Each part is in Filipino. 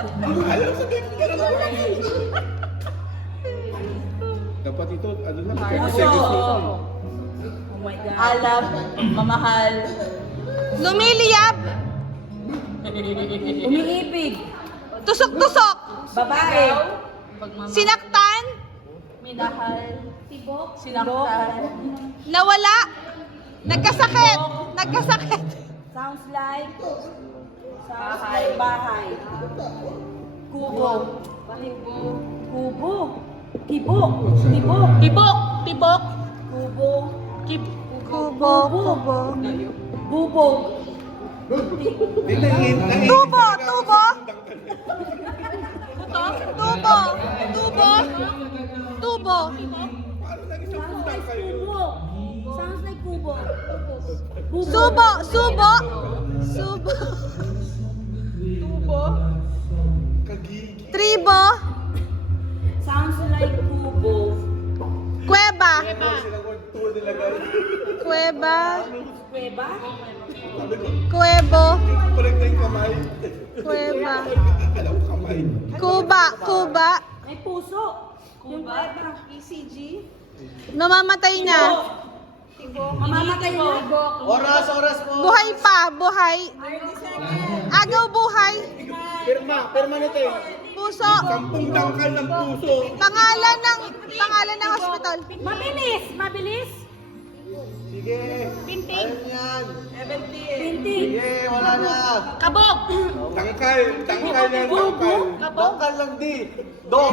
Ayaw sa dito ka lang. Dapat ito, ano lang, Puso. Oh my God. Alab, mamahal. Lumiliyab. Umiibig. Tusok-tusok. Babae. Sinaktan. Minahal. Tibok. Sinaktan. Nawala. Nagkasakit. Nagkasakit. Sounds like bahay. Bahay. Kubo. Kubo. Tibok. Tibok. Tibok. Tibok. Kubo. Kubo. Kubo. Bubog. Tubo. Tubo. Tubo. Tubo. Tubo. Kubo. Sounds like kubo. Kubo. Subo. Subo. Subo. Tubo. Tribo. Sounds like kubo. Kuweba. Kuweba. Kuweba. Kuwebo. Correct na yung kamay. Kuweba. Alam ko kamay. Kuba. Kuba. May puso. Yung kuweba. ECG. Namamatay na. Mamamatay na. Oras po. Buhay pa. Buhay. Agaw buhay. Pirma nito eh. Puso. 10 dangkal ng puso. Pangalan ng hospital. Mabilis. Mabilis. Sige. Pinting. Ayun yan. Pinting. Sige, wala na. Kabog. Tangkal yan, tangkal. Dangkal lang di. Dog.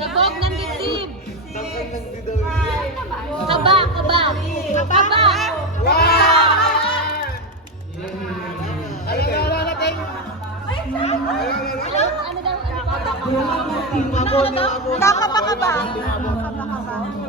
Kabog ng dibdib. Dangkal lang di daw. Kaba. Kaba. Kaba. Ano daw? Mabon, mabon. Kakaba ka ba? Kakaba ka ba?